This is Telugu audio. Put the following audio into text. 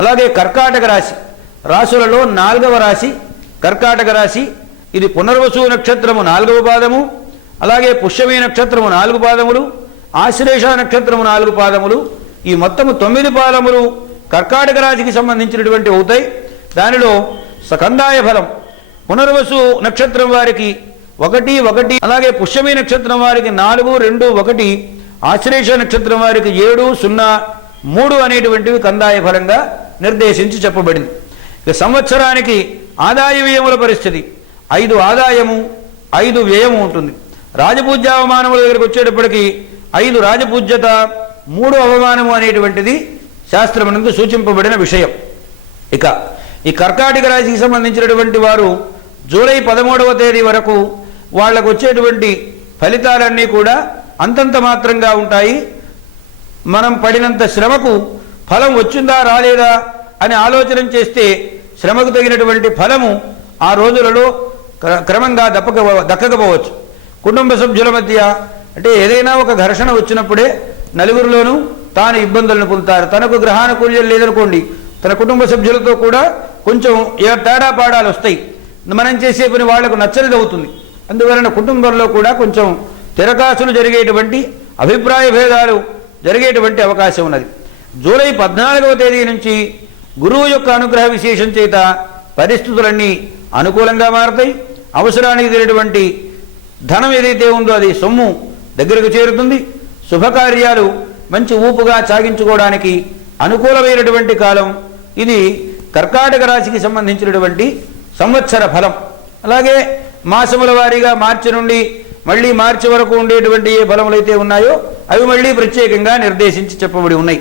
అలాగే కర్కాటక రాశి. రాశులలో నాలుగవ రాశి కర్కాటక రాశి ఇది పునర్వసు నక్షత్రము నాలుగవ పాదము అలాగే పుష్యమి నక్షత్రము నాలుగు పాదములు ఆశ్లేష నక్షత్రము నాలుగు పాదములు ఈ మొత్తము తొమ్మిది పాదములు కర్కాటక రాశికి సంబంధించినటువంటి అవుతాయి. దానిలో సకందాయ ఫలం పునర్వసు నక్షత్రం వారికి ఒకటి ఒకటి అలాగే పుష్యమి నక్షత్రం వారికి నాలుగు రెండు ఒకటి ఆశ్లేష నక్షత్రం వారికి ఏడు సున్నా మూడు అనేటువంటివి కందాయ ఫలంగా నిర్దేశించి చెప్పబడింది. ఇక సంవత్సరానికి ఆదాయ వ్యయముల పరిస్థితి. ఐదు ఆదాయము ఐదు వ్యయము ఉంటుంది. రాజపూజ్య అవమానముల దగ్గరికి వచ్చేటప్పటికి ఐదు రాజపూజ్యత మూడు అవమానము అనేటువంటిది శాస్త్రమునందు సూచింపబడిన విషయం. ఇక ఈ కర్కాటక రాశికి సంబంధించినటువంటి వారు జూలై పదమూడవ తేదీ వరకు వాళ్ళకు వచ్చేటువంటి ఫలితాలన్నీ కూడా అంతంత మాత్రంగా ఉంటాయి. మనం పడినంత శ్రమకు ఫలం వచ్చిందా రాలేదా అని ఆలోచన చేస్తే శ్రమకు తగినటువంటి ఫలము ఆ రోజులలో క్ర- క్రమంగా దప్పక దక్కకపోవచ్చు. కుటుంబ సభ్యుల మధ్య అంటే ఏదైనా ఒక ఘర్షణ వచ్చినప్పుడే నలుగురిలోనూ తాను ఇబ్బందులను పొందుతారు. తనకు గ్రహానుకూల్యం లేదనుకోండి తన కుటుంబ సభ్యులతో కూడా కొంచెం ఏ తేడా పాడాలు వస్తాయి. మనం చేసే పని వాళ్ళకు నచ్చనిది అవుతుంది. అందువలన కుటుంబంలో కూడా కొంచెం తిరకాసులు జరిగేటువంటి అభిప్రాయ భేదాలు జరిగేటువంటి అవకాశం ఉన్నది. జూలై పద్నాలుగవ తేదీ నుంచి గురువు యొక్క అనుగ్రహ విశేషం చేత పరిస్థితులన్నీ అనుకూలంగా మారతాయి. అవసరానికి తగినటువంటి ధనం ఏదైతే ఉందో అది సొమ్ము దగ్గరకు చేరుతుంది. శుభకార్యాలు మంచి ఊపుగా సాగించుకోవడానికి అనుకూలమైనటువంటి కాలం. ఇది కర్కాటక రాశికి సంబంధించినటువంటి సంవత్సర ఫలం. అలాగే మాసముల వారీగా మార్చి నుండి మళ్ళీ మార్చి వరకు ఉండేటువంటి ఏ ఫలములైతే ఉన్నాయో అవి మళ్ళీ ప్రత్యేకంగా నిర్దేశించి చెప్పబడి ఉన్నాయి.